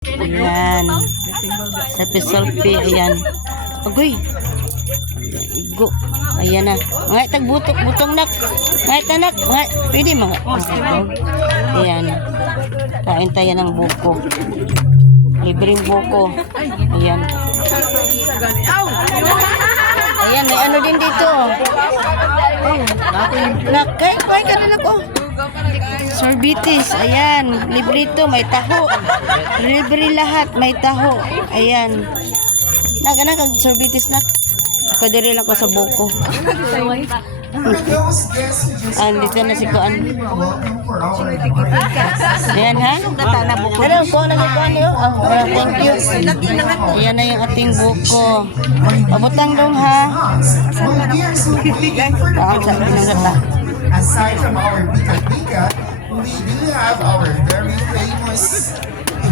Ayan. Selfie, ayan. Agoy. Igo. Ayan na. Mga tagbutok, butong nak. Mga tanak. Mga, pwede mga. Ayan. Kain tayo ng buko. Libreng buko. Ayan. Ayan, may ano din dito. Nakay, kuhay ka rin ako. Sorbitis, ayan. Libre ito, may taho. Libre lahat, may taho. Ayan. Nagana kag sorbitis na. Kadiri lang ko sa buko. Dito na si Kuan. Ayan ha? Hello, Kuan na Kuan niyo. Thank you. Ayan na yung ating buko. Pabutang dong ha. Saan sa pinagata? Aside from our Pika, we do have our very famous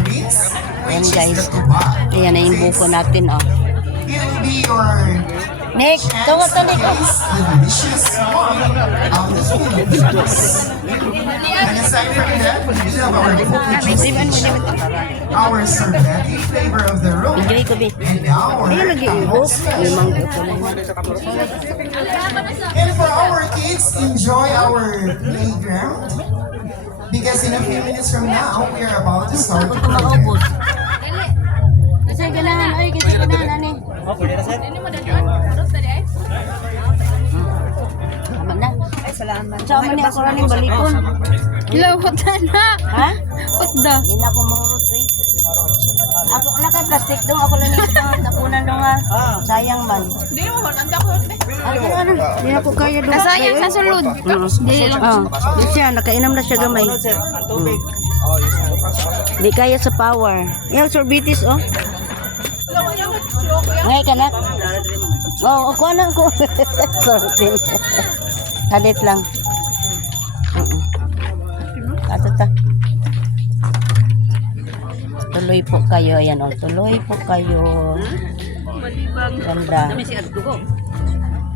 drinks, Ayan which guys. is the tuba. Ayan na yung buko natin oh. It'll be your Nick, tungo to Nick. delicious one of the Philippines. And aside from that, we do have our Buko juice, our sorbet flavor of the road, Enjoy ko bi. and our Ayan lagi ibo. tahos. Limang buko na yun. And for our kids, enjoy our playground. Because in a few minutes from now, we are about to start the program. Maubos. Kasi ganahan, ay kasi ganahan ani. Tama na. Ay salamat. Sa man ni ako rin balikon. Hello, hotda na. Ha? Hotda. Hindi na ako mahurot eh. Ako na kay plastic dong ako lang ito tapunan dong ha. Sayang man. Hindi mo ba nanda ko? Ay ano? Hindi na ko kaya dong. Nasayang sa sulod. Hindi lang. Di siya nakainom na siya gamay. Hindi kaya sa power. Yung sorbitis oh. Ngay ka na? Oo, kuha na ko. Sorry. Halit lang. Ato ta. Tuloy po kayo. Ayan o. Tuloy po kayo. Ganda.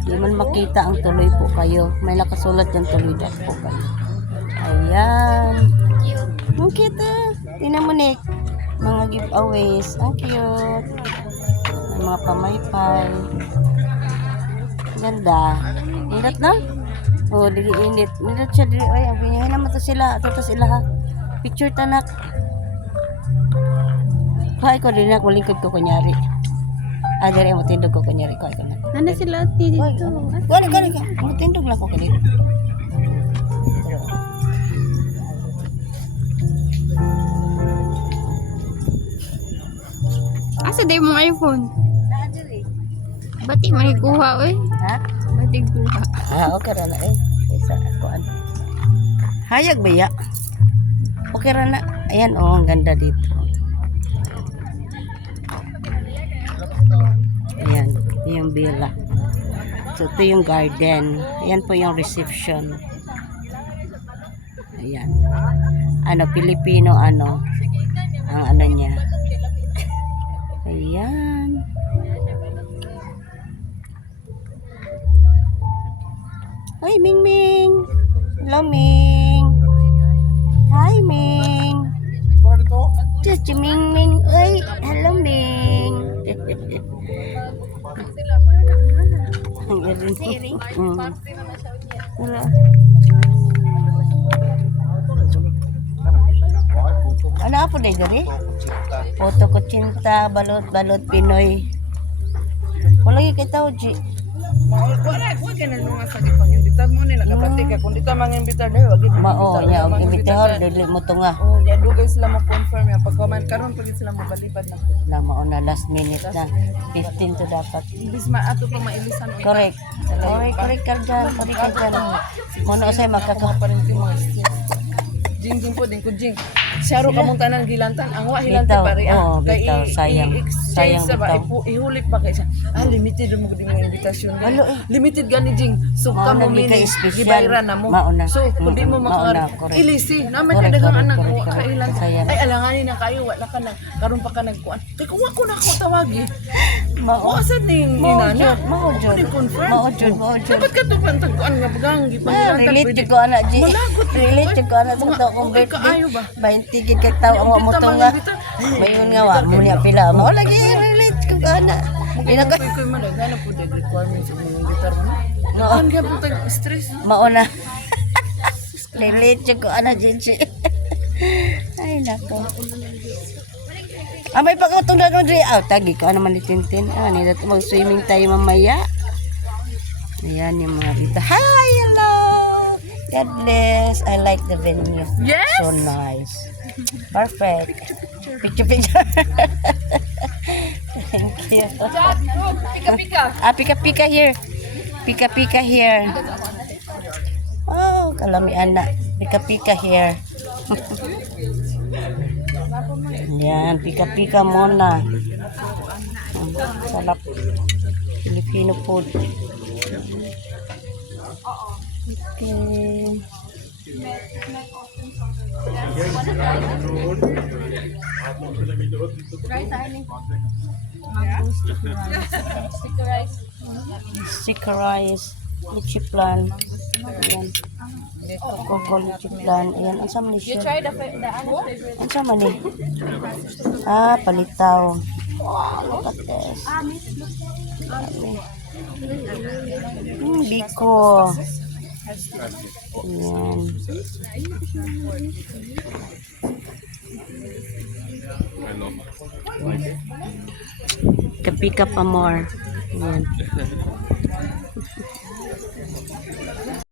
Di man makita ang tuloy po kayo. May nakasulat yan tuloy daw po kayo. Ayan. Ang cute ah. Tingnan mo Nick. Mga giveaways. Ang cute. May mga pamaypay. Ganda. Init na? Oh, dili init. Init siya dili. Ay, ang pinyahin naman to sila. Ito to sila ha. Picture tanak. Kuhay ko din na. Kulingkod ko kunyari. Dari mo tindog ko kunyari. Kuhay ko na. Nanda sila dito. Kuhay ka. Tindog lang ko kanito. Asa day mong iPhone? Bati man kuha oy. Ha? Bati kuha. Okay ra na eh. Isa ako ano. Hayag ba ya? Okay ra na. Ayan oh, ang ganda dito. Ayan, ito yung villa. So ito yung garden. Ayan po yung reception. Ayan. Ano, Pilipino ano. Ang ano niya. Ayan. Ay, Ming Ming. Hello, Ming. Hi, Ming. Cici Ming Ming. Ay, hello, Ming. Ang irin. Wala. Ano po dahil gari? Foto ko cinta, balot Pinoy. Wala yung kita, Uji. Wala ka na nung asa di pang-imbitar mo ni nakabati ka kung di ka mang-imbitar daw wag Mao niya, og imbitahor, dili mo to nga. oh ya dugay sila mo confirm ya pagkaman karon pag sila mo balibad na Na mao na last minute na. 15 to dapat. ibis maato pa mailisan o Correct. Correct ka dyan. Correct ka dyan. Muna usay makaka... parinti mo jing po din ko jing Siyaro ka mong tanang gilantan ang wa hilante Bitaw, pare oo, bitaw, sayang. Sayang sa ba bitaw. ihulip pa kay siya limited mo gud mo invitation Alo, eh. limited gani jing so Mao ka mo na, di ka mini espesyal. gibayran na mo Mauna. so kung di mo Mauna, maka correct. ilisi naman Correct, ka daghang correct, anak correct, wa correct. kailan Sayang. ay alanganin na kayo wala ka nag karon pa ka nagkuan kay kung ako na ako tawagi Mao. o asa ning inana Mao jud. confirm Mao jud. dapat ka to pantagkuan nga bagang Ah, gipangilan relate jud ko anak G. Malagot, Relate jud ko anak sa to okay, kong birthday. kaayo ba? tigid kag tawo ang mo to nga. Mayon nga wa mo niya pila. Mao lagi relate ko kana. Ina ko. Koy man ano po the requirements of yung gitar mo. Mao Ang gyapon tag stress. mao na. Relate ko ana Gigi. Ay nako. May pagkatunda ng dre out. Tagi ka naman ni Tintin. Nila mag-swimming tayo mamaya. Ayan yung mga rita. Hi! Hello! God bless. I like the venue. Yes! So nice. Perfect. Picture. Thank you. Pika-pika. Pika-pika here. Pika-pika here. Oh, kalamian na. Pika-pika here. Yan, pika-pika muna. Sarap. Filipino food. Okay. Sticker rice. Lychee plan. Ayan. Coco lychee plan. Ayan, ang sama ni siya. Ang sama ni. Palitaw. Wow, look at this. Biko. Ayan. Kapika pa more. Ayan.